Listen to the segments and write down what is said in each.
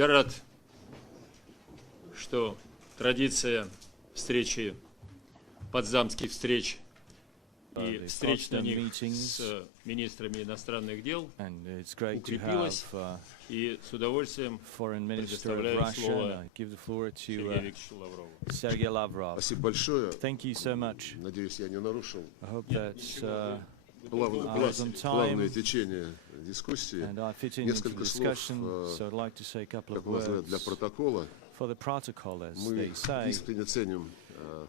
Я рад, что традиция встречи, потсдамских встреч и встреч на них с министрами иностранных дел укрепилась, и с удовольствием предоставляю слово Сергею Викторовичу Лаврову. Sergey Lavrov. Спасибо большое. Thank you so much. Надеюсь, я не нарушил I hope that плавное течение дискуссии. and I fit in into the Несколько слов, discussion, so I'd like to say a couple как of вы называете, для words протокола. for the protocol, as Мы they say. искренне ценим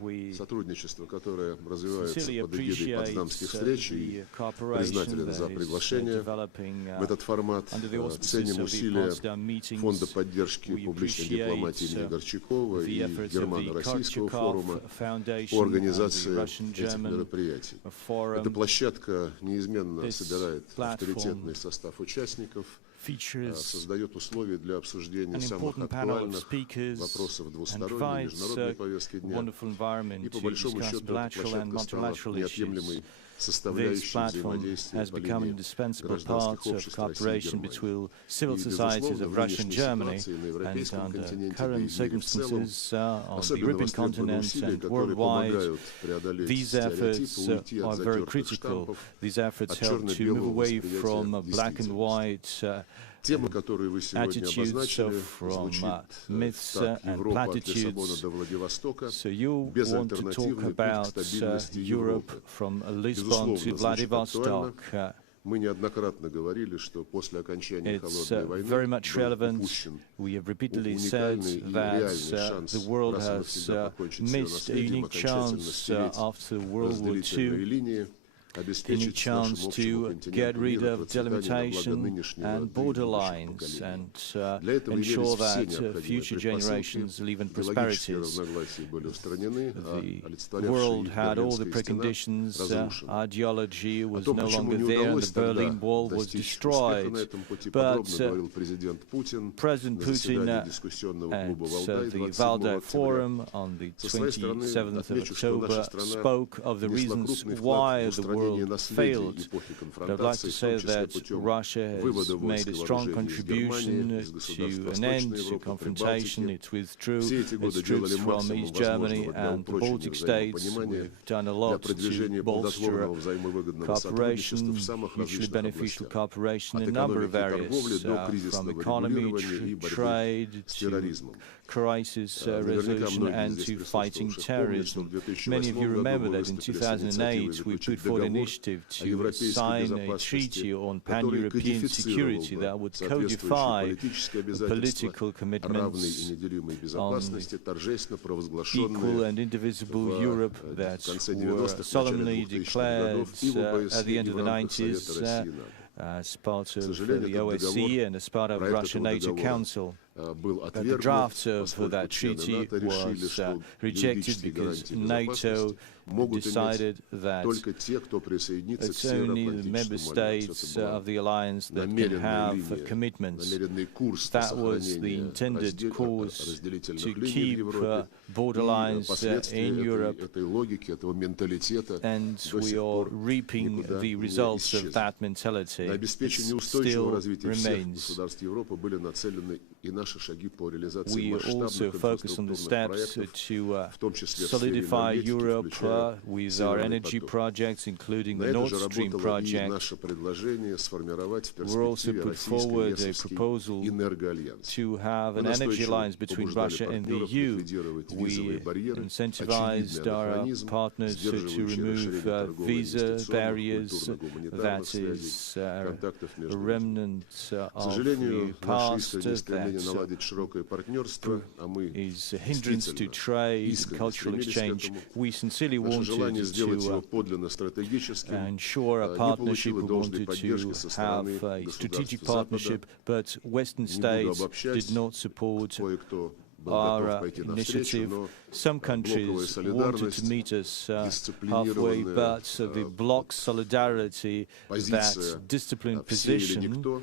We сотрудничество, которое развивается sincerely под эгидой appreciate потсдамских встреч, и the cooperation признателен за that is приглашение developing в этот формат. under the auspices Ценим of the усилия Potsdam meetings. Фонда поддержки We публичной appreciate дипломатии имени Горчакова the и efforts of the Германо-Российского форума Korchakov Foundation по and the организации этих Russian-German мероприятий. Forum. Эта площадка неизменно This собирает platform авторитетный состав участников, features создает условия для обсуждения an самых important panel of актуальных speakers вопросов and двусторонней provides международной a повестки дня. wonderful environment И по to большому discuss счету эта bilateral and площадка стала multilateral неотъемлемой issues. This составляющей platform взаимодействия has по become an линии indispensable гражданских part of обществ России и cooperation Германии. between civil И, societies безусловно, of в Russia and нынешней Germany, ситуации на and европейском under континенте, да и current в мире в целом, circumstances on the особенно European востребованы continent усилия, and которые worldwide, помогают преодолеть these стереотипы, efforts уйти от are very затертых critical. штампов, These efforts от help to move черно-белого away восприятия from black and действительности. white Тема, которую вы сегодня attitudes обозначили, from звучит myths так: and Европа от Лиссабона platitudes. до Владивостока, So you want to talk безальтернативный путь к about стабильности Europe Европы. from Lisbon to Безусловно, звучит Vladivostok. актуально. Мы неоднократно говорили, что после окончания It's холодной very войны much был relevant. упущен We have repeatedly said уникальный и that реальный шанс the world раз и has навсегда покончить с ее missed a наследием, unique окончательно chance стереть after World War разделительные II, линии, a unique обеспечить chance нашему общему to континенту get rid мир и of процветание на благо delimitation нынешнего and и border будущих lines, поколений. and Для этого ensure имелись все that необходимые future предпосылки, generations live in идеологические prosperities. разногласия были устранены, а The олицетворявшая world их had all the Берлинская стена preconditions, разрушена. ideology О was том, no почему longer не there, and удалось the тогда Berlin Wall was достичь успеха на destroyed. этом пути, But подробно говорил президент Путин President на заседании Putin дискуссионного at клуба «Валдай» the 27 Valdai октября. Forum on the Со своей стороны 27th of отмечу, что October наша страна spoke of the внесла reasons крупный вклад why в the устранение world наследия failed. эпохи But I'd like конфронтации, to в say том числе that путем Russia вывода has made войск a и strong вооружений из contribution Германии, из to государств an Восточной end to Европы, confrontation. Прибалтики. It withdrew Все эти its годы делали troops from максимум East Germany возможного для and the упрочения Baltic states. взаимопонимания, We've done a для lot to продвижения bolster плодотворного взаимовыгодного сотрудничества cooperation, в самых mutually различных beneficial областях. cooperation От in a number of экономики и торговли areas, до from кризисного economy, регулирования и борьбы trade, с to терроризмом. crisis Наверняка resolution, многие and здесь to fighting присутствующие помнят, что в terrorism. Many of 2008 you году remember мы that in выступили с инициативой 2008 we заключить put forward an договор initiative о to европейской sign a безопасности, treaty on который pan-European кодифицировал security that would бы codify соответствующие политические the обязательства political равной и commitments неделимой безопасности, торжественно equal провозглашенные and indivisible в Europe that конце were 90-х, начале solemnly 2000-х declared годов и в at the ОБСЕ, end и of в the рамках 90s Совета России и НАТО. as part К of сожалению, the этот OSCE договор, and as part of проект Russian этого NATO договора Council. был But the отвергнут, draft of поскольку that члены treaty НАТО решили, was что rejected юридические because гарантии NATO безопасности могут decided иметь that только те, кто присоединится к it's only the member Североатлантическому альянсу. states Это of the alliance that can намеренная have линия, commitments. намеренный курс на That was the сохранение intended course to разделительных линий в keep Европе. border И lines последствия in Europe, этой логики, этого менталитета and до we сих are пор reaping никуда the не results of исчезли. that mentality. На It обеспечение устойчивого still развития всех remains. государств Европы были нацелены и наши шаги по реализации We also масштабных focus on the инфраструктурных steps проектов, to в том числе в сфере solidify энергетики, Europe включая with our Северный energy поток. projects, including На the это Nord же Stream работало и project. наше предложение сформировать в We're also перспективе put forward a российско-ЕСовский proposal энергоальянс. to have Мы an energy настойчиво alliance between побуждали Russia and the партнеров EU. ликвидировать визовые We барьеры, incentivized очевидный our анахронизм, partners to сдерживающий remove расширение торговых, visa инвестиционных, barriers. культурно-гуманитарных That связей, is a контактов между remnant К of сожалению, the наше past искреннее стремление that наладить широкое партнерство, а мы is a hindrance to действительно trade and искренне cultural стремились к exchange. этому. We sincerely Наше желание wanted сделать его to подлинно стратегическим ensure a не partnership. получило We должной wanted поддержки со to стороны have a strategic государств Запада. partnership, but Western Не буду states обобщать, did not support кое-кто был our готов пойти навстречу, initiative. но Some блоковая countries wanted to солидарность, meet us halfway, дисциплинированная but the bloc solidarity, that позиция disciplined «все или position, никто»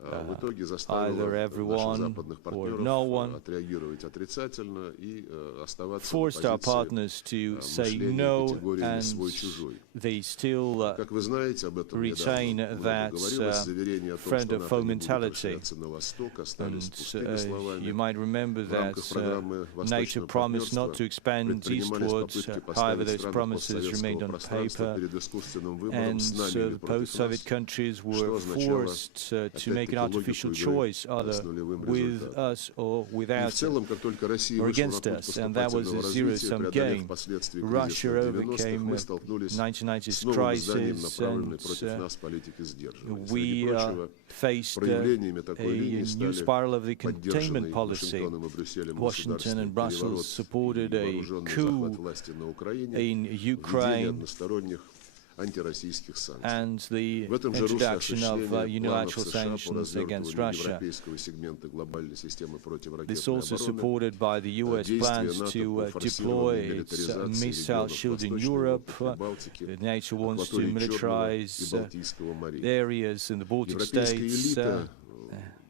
в итоге заставило either наших everyone западных or no one, партнеров отреагировать отрицательно и оставаться forced на our позиции partners to say мышления no, категориями and свой-чужой. they still Как вы знаете, об этом retain недавно много that говорилось, заверение о том, friend что of НАТО foe не будет mentality. расширяться на восток, остались And пустыми словами. you might remember В рамках that программы NATO «Восточное promised not to партнерство» expand предпринимались eastwards. попытки However, поставить those страны promises remained постсоветского on пространства paper, перед искусственным выбором and с нами или the против post-Soviet нас, countries were что означало, forced to make опять-таки, an artificial логику игры choice, either с нулевым with результатом. us or И в without целом, как только Россия or вышла на against путь us, and that was поступательного a развития, zero-sum преодолев game. последствия Russia кризиса 90-х, overcame мы столкнулись с 1990s новым зданием, crisis, направленной and против нас политики сдерживания. Среди we прочего, faced проявлениями такой линии a new стали spiral of the поддержанный containment policy. Вашингтоном и Брюсселем Washington and государственный Brussels переворот supported и a вооруженный coup захват власти на Украине, in введение Ukraine односторонних антироссийских санкций. and the В этом же русле introduction of осуществление планов unilateral США по sanctions against развертыванию Russia. европейского сегмента глобальной системы This противоракетной also обороны, supported by the US действия plans НАТО to по deploy форсированной its милитаризации missile регионов shield in Восточной Europe. Европы и Балтики, NATO wants to акватории Черного и militarize Балтийского морей. areas in the Baltic Европейская states элита,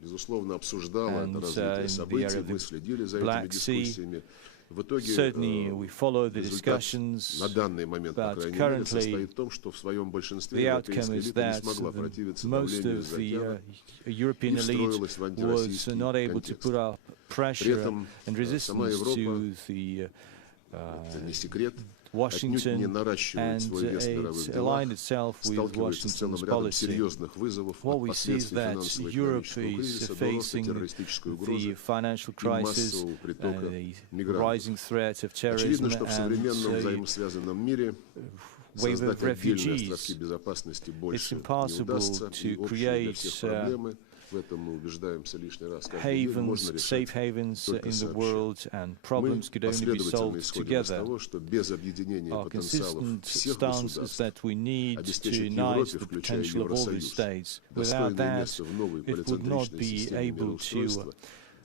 безусловно, обсуждала это and развитие in the событий, area of мы the следили за этими Black Sea. дискуссиями. В итоге Certainly, we follow the результат discussions, на данный момент, по but крайней мере, currently состоит в том, что в своем большинстве the outcome европейская is элита не that смогла противиться most давлению of the затяга European и elite встроилась в was антироссийский not able to контекст. put up При pressure этом and сама resistance Европа, to the это не секрет, отнюдь не Washington, наращивает and свой вес в мировых it делах, aligned itself with сталкивается с целым Washington's рядом policy. серьезных вызовов What от we see is последствий that Europe финансово-экономического is кризиса до роста facing террористической the угрозы financial и crisis, массового притока the мигрантов. rising threat of terrorism, Очевидно, что в and современном a взаимосвязанном мире wave создать of отдельные refugees. островки безопасности It's больше не impossible удастся, и to общие для всех create проблемы, в этом мы убеждаемся лишний раз каждый день, havens, можно safe решать havens только in the сообща. world, and Мы problems could only be последовательно solved исходим из together. того, что без объединения Our потенциалов consistent всех stance is государств that we need to обеспечить unite Европе, the включая potential of all the Евросоюз, states. Without достойное that, место в новой it would not полицентричной be системе able мироустройства to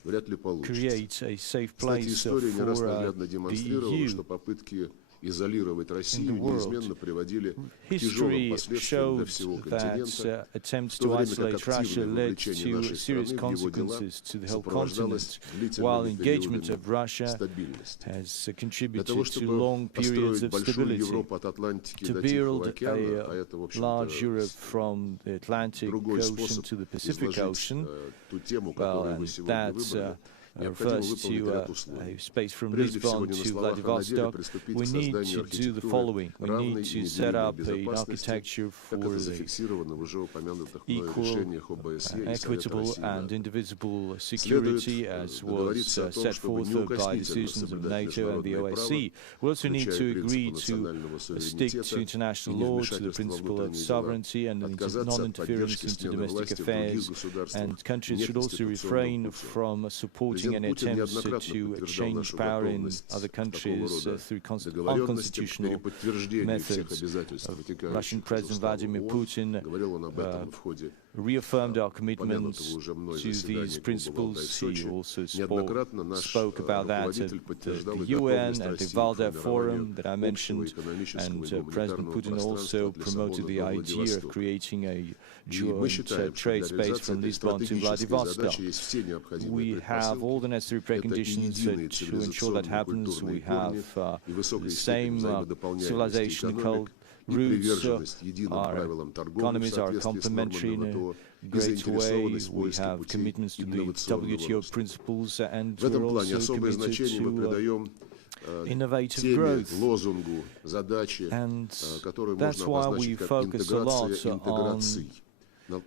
вряд ли получится. create a safe Кстати, place история не раз for наглядно the демонстрировала, что EU. попытки изолировать Россию world. неизменно приводили к тяжелым History последствиям для showed всего that континента, attempts в то to время как isolate Russia активное led вовлечение to нашей serious страны в его дела consequences to the whole сопровождалось continent, while длительными engagement периодами of Russia стабильности. has Для contributed того, to чтобы long periods построить of большую stability. Европу от Атлантики To до Тихого build океана, а это, в a large Europe общем-то, from the Atlantic другой Ocean способ to the Pacific изложить Ocean, ту тему, well, которую вы and сегодня that выбрали, необходимо refers выполнить to ряд a условий. space from Прежде всего, Lisbon не на to словах, а на деле Vladivostok. приступить We к need созданию to do the архитектуры following. We равной need и to set неделимой up an безопасности, architecture как for это the зафиксировано в уже упомянутых мной equal, решениях ОБСЕ и Совета equitable России и and НАТО. indivisible Следует security, as was договориться о том, set чтобы forth by неукоснительно decisions of соблюдать NATO and the международное право, OSCE. We also need включая to принципы agree to национального stick to суверенитета и international law, to the невмешательства в principle of внутренние дела, sovereignty and отказаться от non-interference поддержки into смены domestic власти в других affairs, государствах and countries should also неконституционным refrain путем. from supporting any Президент Путин attempts неоднократно to подтверждал change нашу power in готовность other к такого countries рода through договоренностям unconstitutional при подтверждении всех methods. обязательств, Russian вытекающих из President устава Vladimir ООН. Putin Говорил он об этом в ходе reaffirmed our commitments упомянутого уже мной to заседания these клуба «Валдай» в principles. He Сочи. also Неоднократно наш spoke about that at руководитель подтверждал the и UN, готовность at the России к Valdai формированию Forum that I общего mentioned, экономического and и President гуманитарного Putin пространства also от promoted Лиссабона the до idea of Владивостока. creating a И мы joint считаем, что trade для space реализации from этой Lisbon to стратегической Vladivostok. задачи есть все необходимые We have all the предпосылки. necessary Это и preconditions единые to ensure that цивилизационные happens. культурные We have корни и the высокая same степень взаимодополняемости civilization, экономик, и roots, приверженность единым our правилам торговли в economies are соответствии с complementary нормами in ВТО a и great way. заинтересованность в We поиске have путей commitments to the инновационного WTO роста. principles, and В этом we're плане also особое committed значение мы to придаем innovative теме, growth. лозунгу, задаче, And которую that's можно why we обозначить как focus a lot интеграция интеграций.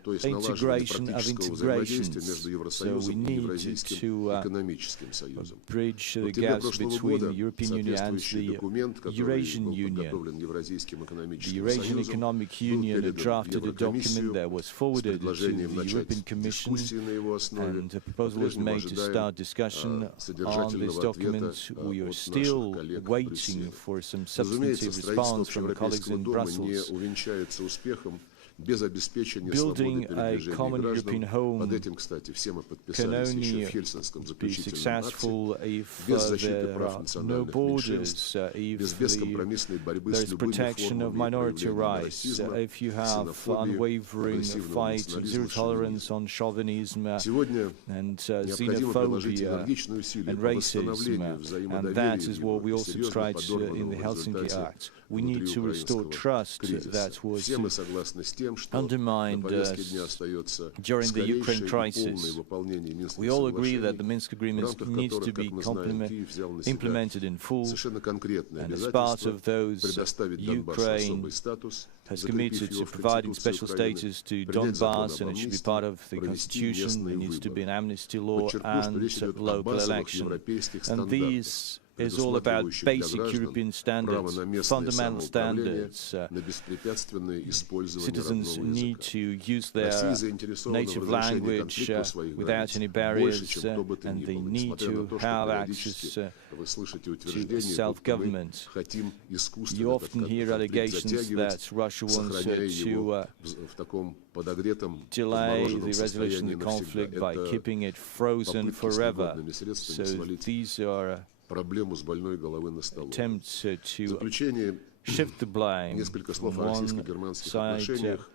То есть налаживание integration of практического взаимодействия integrations. между So we Евросоюзом и need Евразийским to экономическим союзом. bridge В the октябре gaps прошлого between года the European Union and соответствующий the документ, который Eurasian был Union. подготовлен Евразийским The экономическим Eurasian союзом, Economic был Union передан в drafted a Еврокомиссию document that was с forwarded to предложением the начать European Commission, дискуссии на его основе. and a proposal was По-прежнему made to ожидаем start discussion on this содержательного ответа document. We are от still наших коллег в waiting Брюсселе. for some Разумеется, substantive строительство response from the colleagues общеевропейского in дома не Brussels. увенчается успехом, без обеспечения Building свободы a передвижения common граждан. European home Под этим, кстати, все мы can подписались еще only в Хельсинском be заключительном акте. successful if Без защиты there прав are no национальных borders, меньшинств, без if бескомпромиссной борьбы there с is любыми protection of формами minority проявления rights, расизма, if you have ксенофобии, unwavering прогрессивного fight, zero национализма, tolerance шовинизма. on chauvinism Сегодня and необходимо приложить xenophobia энергичные усилия and по восстановлению racism, and взаимодоверия that в is what we его all серьезно subscribe to in подорванного the в Helsinki результате Act. We need to restore внутриукраинского trust кризиса. that was Все мы согласны с тем, что на undermined повестке дня остается during the Ukraine скорейшее и crisis. полное выполнение Минских We all agree that соглашений, the Minsk в agreements рамках needs to которых, be как мы знаем, Киев взял на себя implemented in full, совершенно конкретное and as part обязательство of those, предоставить Донбассу Ukraine особый статус, has закрепив committed его to в providing Конституции special Украины, status to принять закон Donbass, об and it should be амнистии, part of the провести constitution. There местные needs to be an выборы. amnesty law Подчеркну, что речь and идет о local базовых election. европейских And стандартах, these is all about предусматривающих для basic граждан European право standards, на местное fundamental самоуправление, standards. на беспрепятственное использование Citizens родного need языка. to use Россия their заинтересована в native разрешении language конфликта у своих without границ any больше, barriers, чем кто бы то and ни they было, need несмотря на to то, что have периодически access вы слышите to утверждения, будто мы self-government. хотим You искусственно often hear конфликт allegations затягивать, that Russia wants сохраняя его to в таком подогретом, delay подмороженном the resolution состоянии of the навсегда. conflict by Это keeping it frozen попытки forever. свободными средствами So свалить these are проблему с больной головы на стол. В attempts to заключение shift the blame несколько слов from о one российско-германских side отношениях.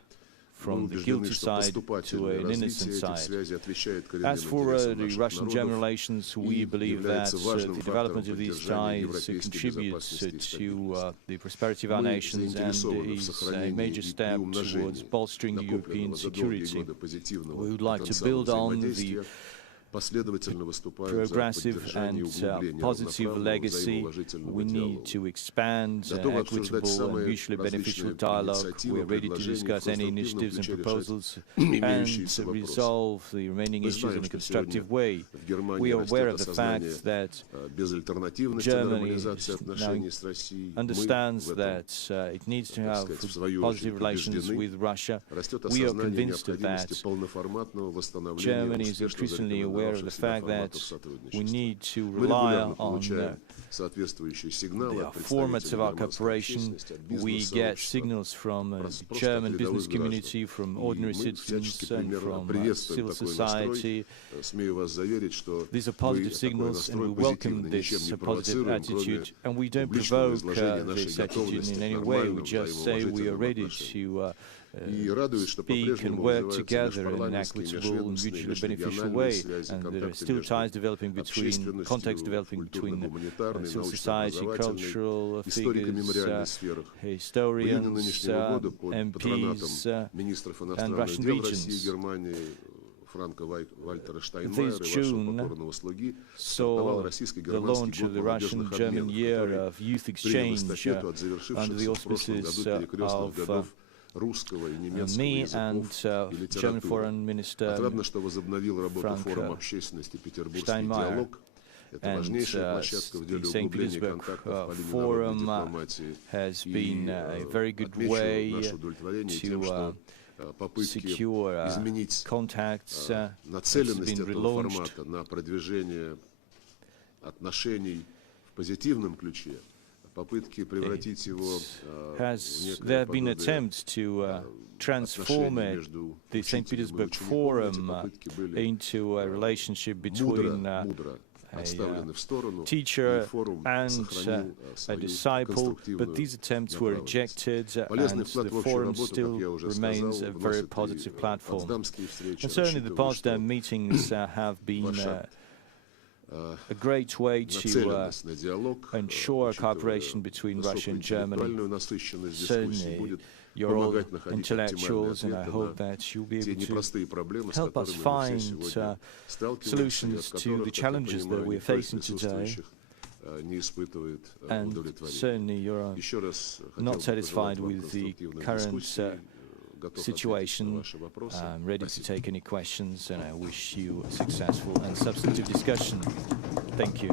Мы from the убеждены, guilty что side to поступательное an innocent развитие этих side. связей отвечает коренным As for интересам the наших Russian-German народов relations, we и believe that является важным the фактором development of these поддержания ties европейской contributes безопасности и to стабильности. the prosperity of our Мы nations and заинтересованы в is a сохранении major и step towards приумножении bolstering the European накопленного за долгие security. годы позитивного We would like to потенциала build on the взаимодействия, последовательно выступают за progressive поддержание и and углубление positive равноправного legacy. взаимоуважительного We need диалога. to expand Готовы обсуждать equitable and самые mutually beneficial различные dialogue. инициативы, We are ready to предложения, discuss в any конструктивном initiatives and ключе решать proposals имеющиеся and вопросы. resolve the remaining Мы issues знаем, in a что constructive сегодня way. в Германии We are aware of растет the осознание fact that безальтернативности Germany нормализации отношений с Россией. Мы understands в этом, that it needs to have в свою positive очередь, relations убеждены. with Russia. Растет We are осознание convinced of необходимости that. полноформатного восстановления Germany is успешно increasingly aware of the зарекомендовавших себя fact that форматов we сотрудничества. need to Мы rely регулярно on получаем соответствующие сигналы the от formats представителей of our германской cooperation. общественности, от We get бизнес-сообщества, signals from просто от German рядовых business community, граждан. from И ordinary мы всячески citizens, and from приветствуем civil такой настрой. society. Смею вас заверить, что These are мы positive такой signals, and we настрой welcome позитивный ничем this не positive провоцируем, кроме attitude, and we don't публичного provoke изложения нашей this attitude готовности in к any way. We нормальным just say we are взаимоуважительным ready отношениям. to И радует, что speak and по-прежнему work развиваются together in an межпарламентские, equitable and межведомственные, mutually beneficial межрегиональные way. связи, And there are контакты still между ties developing between, contacts developing between культурно-гуманитарной, civil society, cultural научно-образовательной, историко-мемориальной figures, сферах. В июне historians, нынешнего года под патронатом MPs, министров and иностранных Russian дел России и regions. Германии Франка Вальтера Штайнмайера и This вашего June покорного слуги стартовал saw российско-германский the launch год of the молодежных Russian-German обменов, year который of youth принял exchange эстафету от under завершившихся the в прошлом году auspices перекрестных of годов русского и немецкого me языков and и German литературы. Foreign Minister Отрадно, что возобновил работу Frank форум общественности «Петербургский Steinmeier. диалог». Это And важнейшая площадка в деле the St. углубления Petersburg контактов по линии народной Forum дипломатии. has И been a very good отмечу way наше удовлетворение тем, to что попытки secure изменить contacts. It's нацеленность been этого relaunched. формата на продвижение отношений в позитивном ключе, попытки превратить его в There некое have been подобие attempts to transform отношений it, между the St. учителем и Petersburg учеником. Эти Forum, попытки были into a relationship between мудро отставлены в сторону, teacher и форум and сохранил a свою disciple, but конструктивную these attempts were направленность. rejected, Полезный and вклад the в общую forum работу, как still я уже remains сказал, a very вносит positive и platform. потсдамские встречи. And certainly the Рассчитываю, что Potsdam meetings have been ваша a great way to нацеленность на диалог, ensure cooperation between Russia and Germany. интеллектуальную насыщенность Certainly, дискуссий будет you're all помогать находить intellectuals, and I оптимальные hope ответы that you'll be на те able to непростые проблемы, с help us которыми мы все find сегодня сталкиваемся, и solutions от to которых, the как я challenges that понимаю, we're никто из facing today. присутствующих не испытывает And удовлетворения. certainly you're Еще раз хотел not бы satisfied пожелать вам with the конструктивных current дискуссий. Готов ответить на situation. ваши вопросы. I'm ready to Спасибо. take any questions, and I wish you a successful and substantive discussion. Thank you.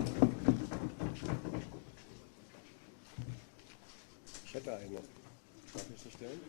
Ich hätte eine. Darf ich so stellen?